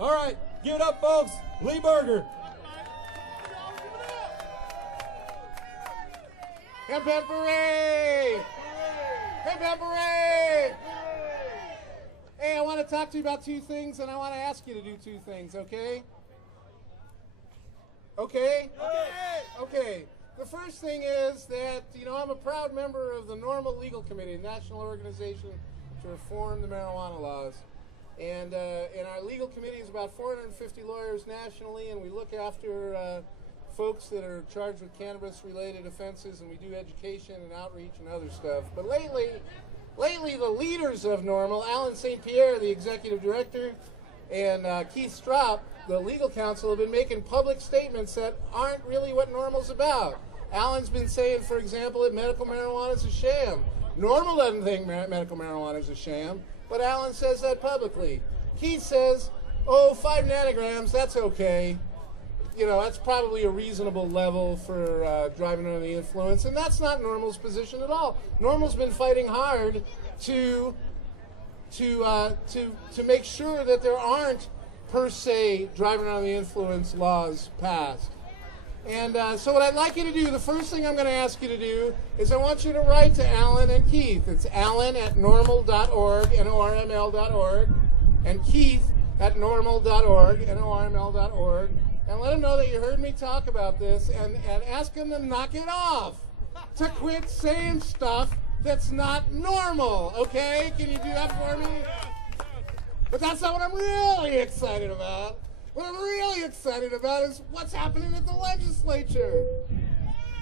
All right, give it up, folks. Lee Berger. Hip hip hooray! Hip hip hooray! Hey, I want to talk to you about two things, and I want to ask you to do two things, okay? Okay? Okay. The first thing is that, I'm a proud member of the NORML Legal Committee, National Organization to Reform the Marijuana Laws. And our legal committee is about 450 lawyers nationally, and we look after folks that are charged with cannabis-related offenses, and we do education and outreach and other stuff. But lately, the leaders of NORML, Alan St. Pierre, the executive director, and Keith Straub, the legal counsel, have been making public statements that aren't really what NORML's about. Alan's been saying, for example, that medical marijuana is a sham. NORML doesn't think medical marijuana is a sham, but Alan says that publicly. Keith says, 5 nanograms, that's okay. That's probably a reasonable level for driving under the influence, and that's not NORML's position at all. NORML's been fighting hard to make sure that there aren't, per se, driving under the influence laws passed. And so what I'd like you to do, the first thing I'm going to ask you to do, is I want you to write to Alan and Keith. It's alan@norml.org, NORML.org, and Keith at norml.org, NORML.org, and let them know that you heard me talk about this, and ask them to knock it off, to quit saying stuff that's not normal, okay? Can you do that for me? But that's not what I'm really excited about. What I'm really excited about is what's happening at the legislature.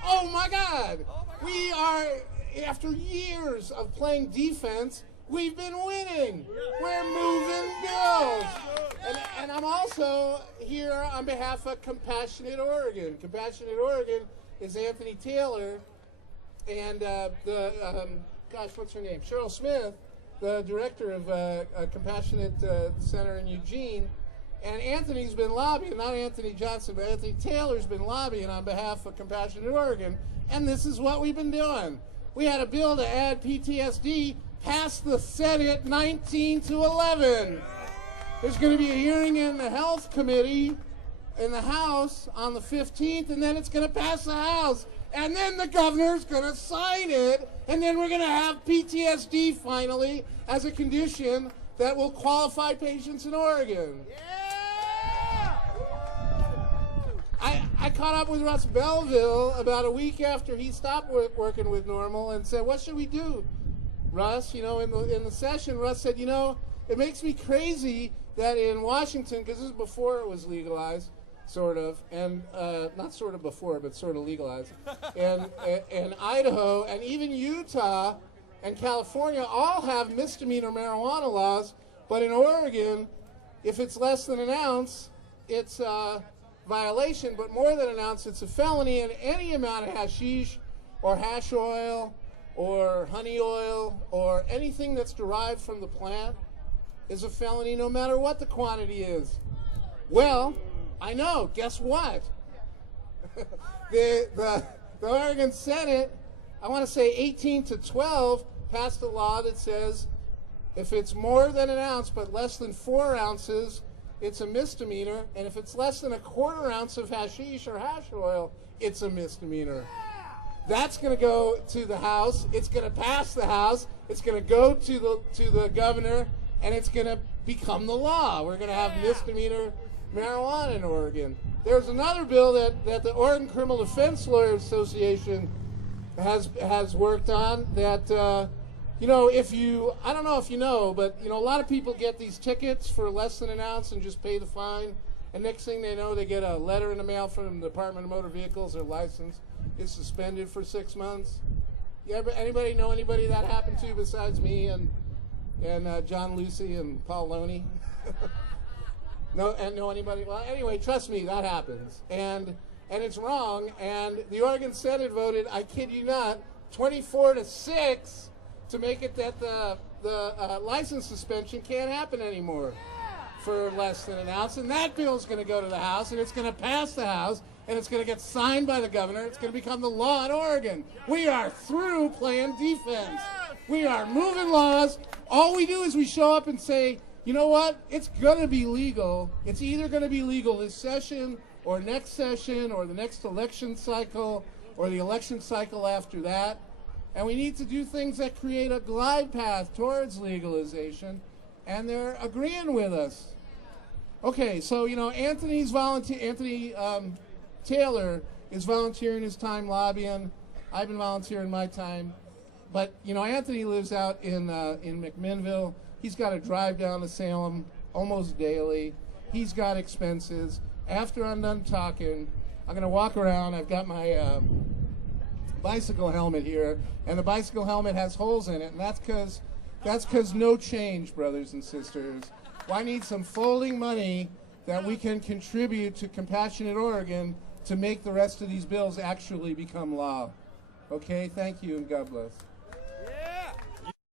Oh my God! We are, after years of playing defense, we've been winning. We're moving bills. And I'm also here on behalf of Compassionate Oregon. Compassionate Oregon is Anthony Taylor and what's her name? Cheryl Smith, the director of Compassionate Center in Eugene. And Anthony's been lobbying, not Anthony Johnson, but Anthony Taylor's been lobbying on behalf of Compassionate Oregon. And this is what we've been doing. We had a bill to add PTSD, passed the Senate 19-11. There's going to be a hearing in the Health Committee in the House on the 15th, and then it's going to pass the House. And then the governor's going to sign it, and then we're going to have PTSD finally as a condition that will qualify patients in Oregon. Yeah! I caught up with Russ Belville about a week after he stopped working with NORML and said, what should we do? Russ, in the session, Russ said, it makes me crazy that in Washington, because this is before it was legalized, sort of, and not sort of before, but sort of legalized, and Idaho, and even Utah and California all have misdemeanor marijuana laws, but in Oregon, if it's less than an ounce, it's a violation, but more than an ounce, it's a felony, and any amount of hashish or hash oil or honey oil or anything that's derived from the plant is a felony no matter what the quantity is. Well, I know, guess what? the Oregon Senate, I want to say 18-12, passed a law that says if it's more than an ounce but less than 4 ounces, it's a misdemeanor, and if it's less than a 1/4 ounce of hashish or hash oil, it's a misdemeanor. That's going to go to the House. It's going to pass the House. It's going to go to the governor, and it's going to become the law. We're going to have misdemeanor marijuana in Oregon. There's another bill that the Oregon Criminal Defense Lawyers Association has worked on that, I don't know if you know, but, a lot of people get these tickets for less than an ounce and just pay the fine. And next thing they know, they get a letter in the mail from the Department of Motor Vehicles. Their license is suspended for 6 months. Anybody know anybody that happened to besides me and John Lucy and Paul Loney? Know anybody? Well, anyway, trust me, that happens. And it's wrong. And the Oregon Senate voted, I kid you not, 24-6 to make it that the license suspension can't happen anymore for less than an ounce. And that bill is going to go to the House, and it's going to pass the House, and it's going to get signed by the governor. It's going to become the law in Oregon. We are through playing defense. We are moving laws. All we do is we show up and say, You know what? It's going to be legal. It's either going to be legal this session or next session or the next election cycle or the election cycle after that. And we need to do things that create a glide path towards legalization, and they're agreeing with us. Okay, so, you know, Anthony Taylor is volunteering his time lobbying. I've been volunteering my time. But, you know, Anthony lives out in McMinnville. He's got to drive down to Salem almost daily. He's got expenses. After I'm done talking, I'm going to walk around. I've got my bicycle helmet here, and the bicycle helmet has holes in it, and that's because no change, brothers and sisters. Well, I need some folding money that we can contribute to Compassionate Oregon to make the rest of these bills actually become law. Okay, thank you, and God bless.